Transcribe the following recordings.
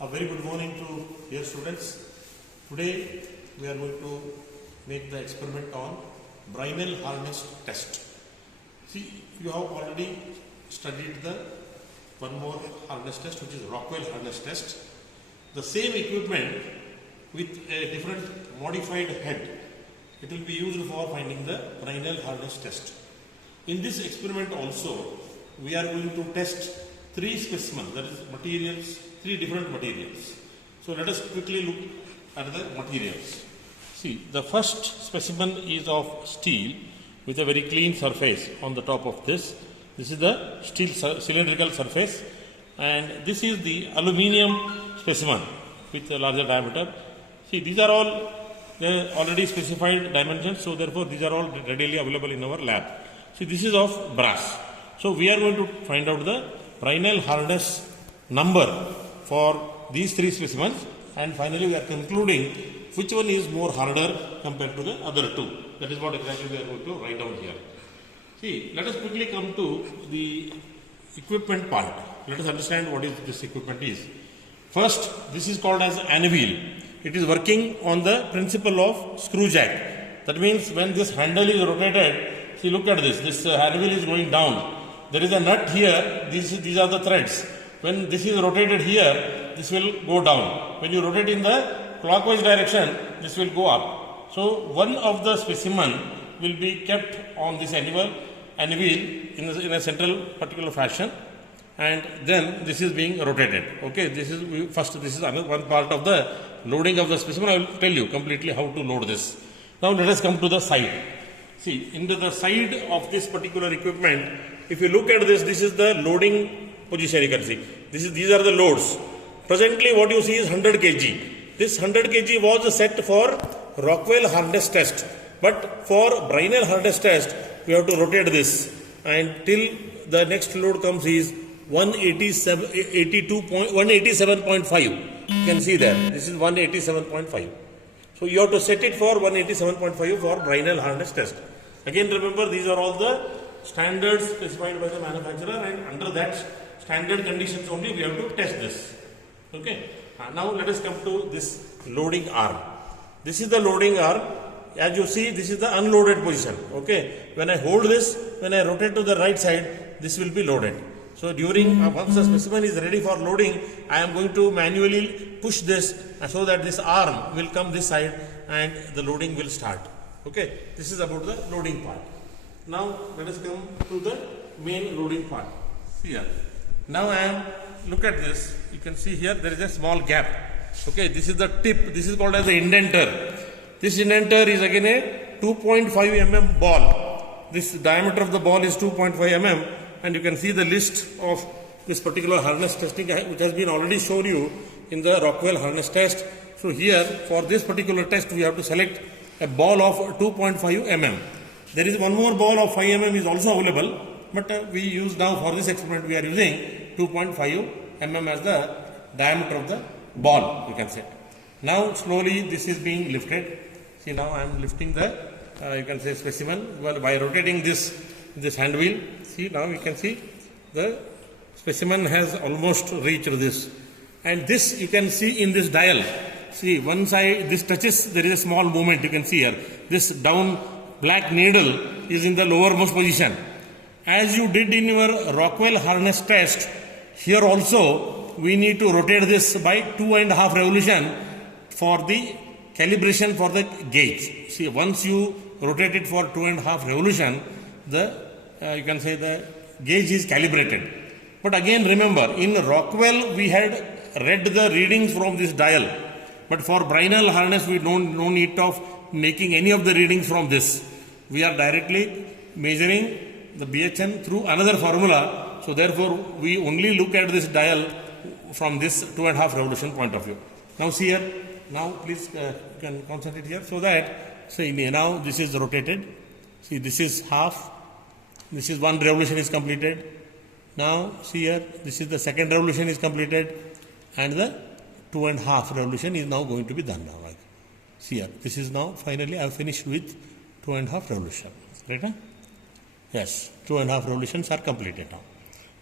A very good morning to dear students. Today we are going to make the experiment on Brinell hardness test. See, you have already studied the one more hardness test, which is Rockwell hardness test. The same equipment with a different modified head. It will be used for finding the Brinell hardness test. In this experiment also, we are going to test three specimens, that is materials, three different materials. So let us quickly look at the materials. See, the first specimen is of steel with a very clean surface on the top of this. This is the steel cylindrical surface, and this is the aluminium specimen with a larger diameter. See, these are all already specified dimensions, so therefore these are all readily available in our lab. See, this is of brass. So we are going to find out the Brinell hardness number for these three specimens, and finally we are concluding which one is more harder compared to the other two. That is what exactly we are going to write down here. See, let us quickly come to the equipment part. Let us understand what is this equipment is. First, this is called as anvil. It is working on the principle of screw jack. That means when this handle is rotated, see, look at this. This anvil is going down. There is a nut here. These are the threads. When this is rotated here, this will go down. When you rotate in the clockwise direction, this will go up. So one of the specimen will be kept on this anvil in a central particular fashion, and then this is being rotated. Okay, this is another one part of the loading of the specimen. I will tell you completely how to load this. Now let us come to the side. See, into the side of this particular equipment, if you look at this, this is the loading position. You can see these are the loads. Presently what you see is 100 kg. This 100 kg was set for Rockwell hardness test, but for Brinell hardness test we have to rotate this, and till the next load comes is 187.5. You can see there, this is 187.5. So you have to set it for 187.5 for Brinell hardness test. Again, remember, these are all the standards specified by the manufacturer, and under that standard conditions only we have to test this. Okay. Now let us come to this loading arm. This is the loading arm. As you see, this is the unloaded position. Okay. When I hold this, when I rotate to the right side, this will be loaded. So during once the specimen is ready for loading, I am going to manually push this so that this arm will come this side and the loading will start. Okay. This is about the loading part. Now let us come to the main loading part. Here. Now look at this. You can see here there is a small gap. Okay, this is the tip. This is called as the indenter. This indenter is again a 2.5 mm ball. This diameter of the ball is 2.5 mm, and you can see the list of this particular hardness testing which has been already shown you in the Rockwell hardness test. So here for this particular test we have to select a ball of 2.5 mm. There is one more ball of 5 mm is also available, but we use now for this experiment we are using 2.5 mm as the diameter of the ball, you can say. Now slowly this is being lifted. See, now I am lifting the you can say specimen by rotating this hand wheel. See, now you can see the specimen has almost reached this, and this you can see in this dial. See, one side this touches, there is a small movement you can see here. This down black needle is in the lowermost position. As you did in your Rockwell hardness test, here also we need to rotate this by 2.5 revolution for the calibration for the gauge. See, once you rotate it for 2.5 revolution, the you can say the gauge is calibrated. But again remember, in Rockwell we had read the readings from this dial, but for Brinell hardness we no need of making any of the readings from this. We are directly measuring the BHN through another formula. So therefore we only look at this dial from this 2.5 revolution point of view. Now see here. Now please you can concentrate here, so that see now this is rotated. See, this is half. This is one revolution is completed. Now see here, this is the second revolution is completed, and the 2.5 revolution is now going to be done now. See here, this is now finally I have finished with 2.5 revolution. Right? Huh? Yes, 2.5 revolutions are completed now.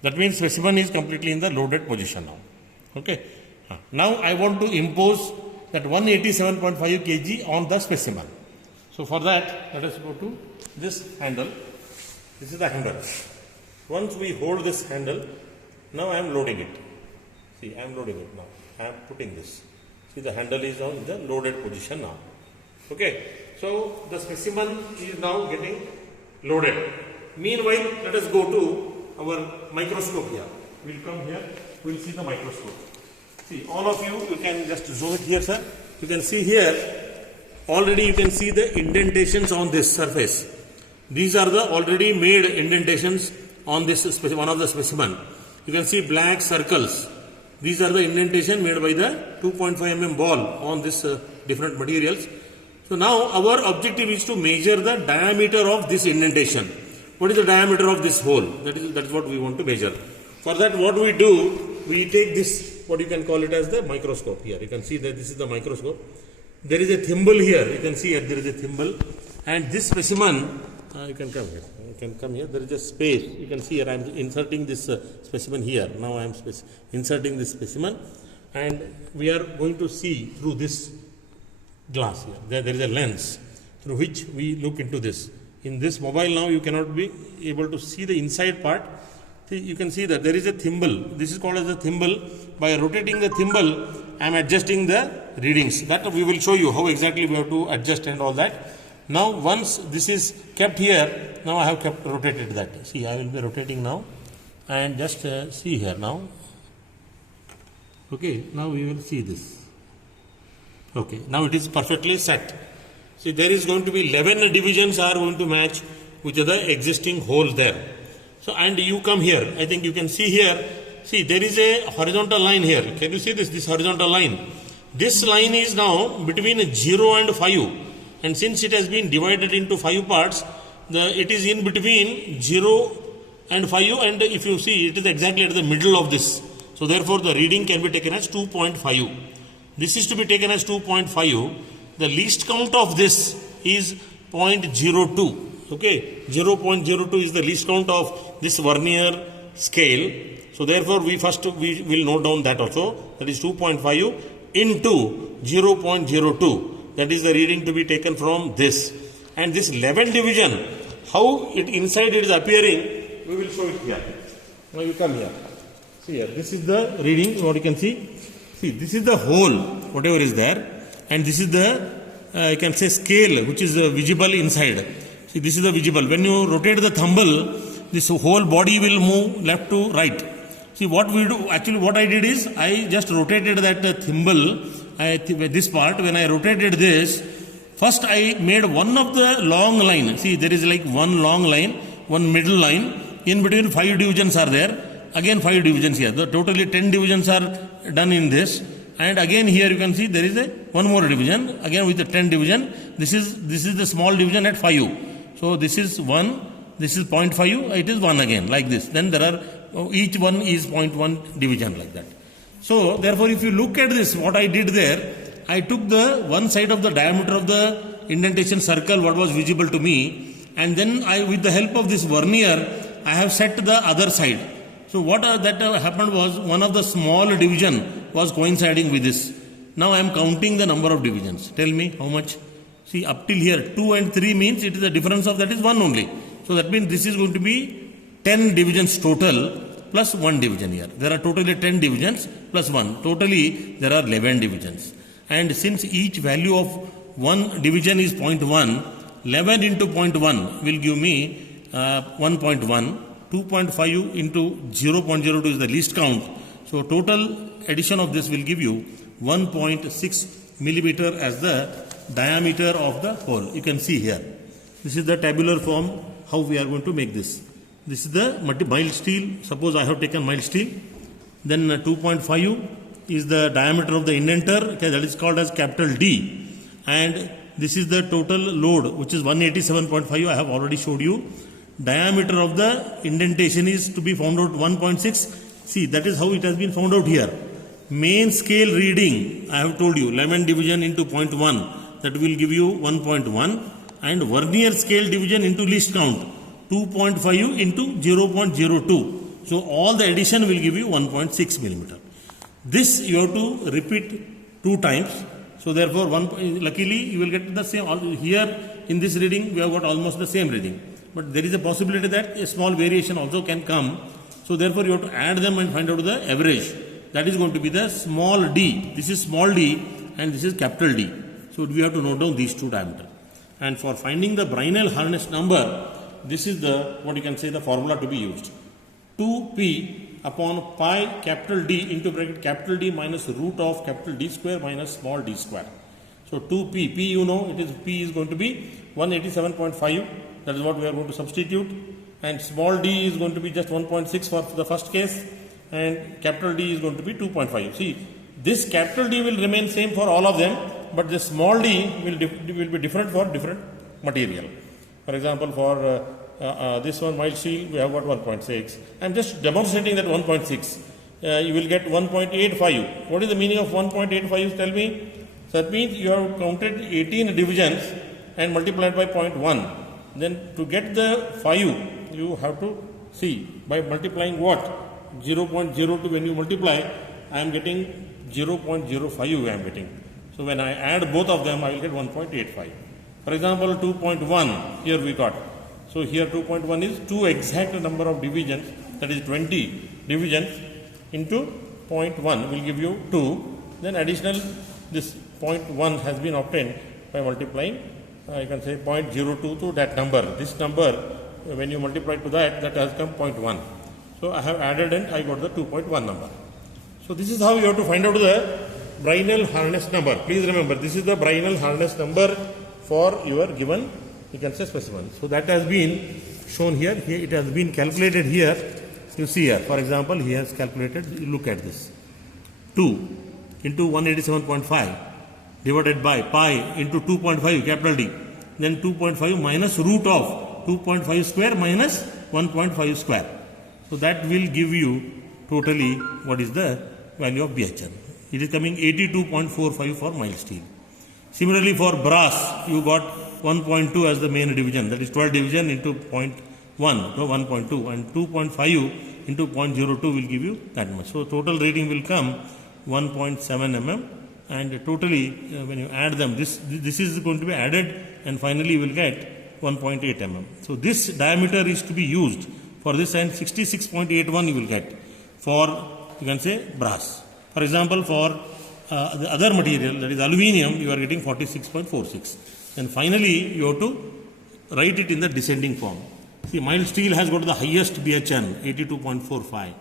That means specimen is completely in the loaded position now. Okay. Now I want to impose that 187.5 kg on the specimen. So for that, let us go to this handle. This is the handle. Once we hold this handle, now I am loading it. See, I am loading it now. I am putting this. See, the handle is on the loaded position now. Okay. So the specimen is now getting loaded. Meanwhile, let us go to our microscope here. We'll come here. We'll see the microscope. See, all of you can just zoom it here, sir. You can see here. Already you can see the indentations on this surface. These are the already made indentations on this one of the specimen. You can see black circles. These are the indentation made by the 2.5 mm ball on this different materials. So now our objective is to measure the diameter of this indentation. What is the diameter of this hole? That is what we want to measure. For that, what we do, we take this, what you can call it as the microscope here. You can see that this is the microscope. There is a thimble here. You can see here there is a thimble. And this specimen, you can come here. You can come here. There is a space. You can see here I am inserting this specimen here. Now I am inserting this specimen. And we are going to see through this glass here. There is a lens through which we look into this. In this mobile now you cannot be able to see the inside part. See, you can see that there is a thimble. This is called as a thimble. By rotating the thimble, I am adjusting the readings. That we will show you how exactly we have to adjust and all that. Now once this is kept here, now I have rotated that. See, I will be rotating now and just see here now. Okay, now we will see this. Okay, now it is perfectly set. See, there is going to be 11 divisions are going to match with the existing hole there. So, and you come here. I think you can see here. See, there is a horizontal line here. Can you see this? This horizontal line. This line is now between 0 and 5. And since it has been divided into 5 parts, it is in between 0 and 5. And if you see, it is exactly at the middle of this. So, therefore, the reading can be taken as 2.5. This is to be taken as 2.5. The least count of this is 0.02. Okay, 0.02 is the least count of this vernier scale. So therefore, we will note down that also. That is 2.5 into 0.02. That is the reading to be taken from this. And this 11 division, how it inside it is appearing, we will show it here. Now you come here. See here. This is the reading. What you can see. See, this is the hole, whatever is there. And this is the, you can say, scale, which is visible inside. See, this is the visible. When you rotate the thimble, this whole body will move left to right. See, what we do, actually what I did is, I just rotated that thimble, this part. When I rotated this, first I made one of the long line. See, there is like one long line, one middle line. In between 5 divisions are there. Again 5 divisions here. The totally 10 divisions are done in this. And again here you can see there is one more division. Again with the 10 division. This is the small division at 5. So this is 1. This is 0.5. It is 1 again like this. Then there are, each one is 0.1 division like that. So therefore if you look at this, what I did there, I took the one side of the diameter of the indentation circle, what was visible to me, and then with the help of this vernier, I have set the other side. So what that happened was, one of the small division was coinciding with this. Now I am counting the number of divisions. Tell me how much. See, up till here 2 and 3 means it is the difference of that is 1 only. So that means this is going to be 10 divisions total plus 1 division here. There are totally 10 divisions plus 1. Totally there are 11 divisions. And since each value of one division is 0.1, 11 into 0.1 will give me 1.1. 2.5 into 0.02 is the least count. So total addition of this will give you 1.6 millimeter as the diameter of the hole. You can see here. This is the tabular form how we are going to make this. This is the mild steel. Suppose I have taken mild steel. Then 2.5 is the diameter of the indenter. Okay, that is called as capital D. And this is the total load, which is 187.5. I have already showed you. Diameter of the indentation is to be found out 1.6. See, that is how it has been found out here. Main scale reading, I have told you, 11 division into 0.1, that will give you 1.1. And vernier scale division into least count, 2.5 into 0.02. So all the addition will give you 1.6 millimeter. This you have to repeat 2 times. So therefore, luckily you will get the same. Here in this reading we have got almost the same reading, but there is a possibility that a small variation also can come. So therefore, you have to add them and find out the average. That is going to be the small d. This is small d and this is capital D. So we have to note down these 2 diameters. And for finding the Brinell hardness number, this is the what you can say the formula to be used. 2p upon pi capital D into bracket capital D minus root of capital D square minus small d square. So 2p, p you know, p is going to be 187.5. That is what we are going to substitute. And small d is going to be just 1.6 for the first case, and capital D is going to be 2.5. See, this capital D will remain same for all of them, but the small d will be different for different material. For example, for this one mild steel, we have got 1.6. I am just demonstrating that 1.6. You will get 1.85. What is the meaning of 1.85? Tell me. So that means you have counted 18 divisions and multiplied by 0.1. Then to get the 5, you have to see by multiplying what? 0.02. When you multiply, I am getting 0.05. I am getting. So when I add both of them, I will get 1.85. For example, 2.1 here we got. So here 2.1 is 2 exact number of divisions, that is 20 divisions into 0.1 will give you 2. Then additional this 0.1 has been obtained by multiplying, you can say 0.02 to that number. This number, when you multiply to that has come 0.1. So I have added and I got the 2.1 number. So this is how you have to find out the Brinell hardness number. Please remember, this is the Brinell hardness number for your given, you can say, specimen. So that has been shown here. Here it has been calculated here. You see here, for example, he has calculated, you look at this. 2 into 187.5 divided by pi into 2.5 capital D. Then 2.5 minus root of 2.5 square minus 1.5 square. So that will give you totally what is the value of BHN. It is coming 82.45 for mild steel. Similarly, for brass, you got 1.2 as the main division, that is 12 division into 0.1, so 1.2, and 2.5 into 0.02 will give you that much. So total reading will come 1.7 mm, and totally when you add them, this is going to be added, and finally you will get 1.8 mm. So this diameter is to be used for this, and 66.81 you will get for, you can say, brass. For example, for the other material, that is aluminium, you are getting 46.46. And finally, you have to write it in the descending form. See, mild steel has got the highest BHN, 82.45,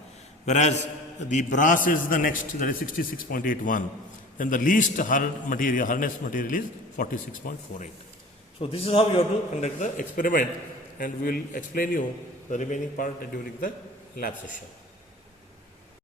whereas the brass is the next, that is 66.81. Then the least hardness material is 46.48. So this is how you have to conduct the experiment, and we will explain you the remaining part during the lab session.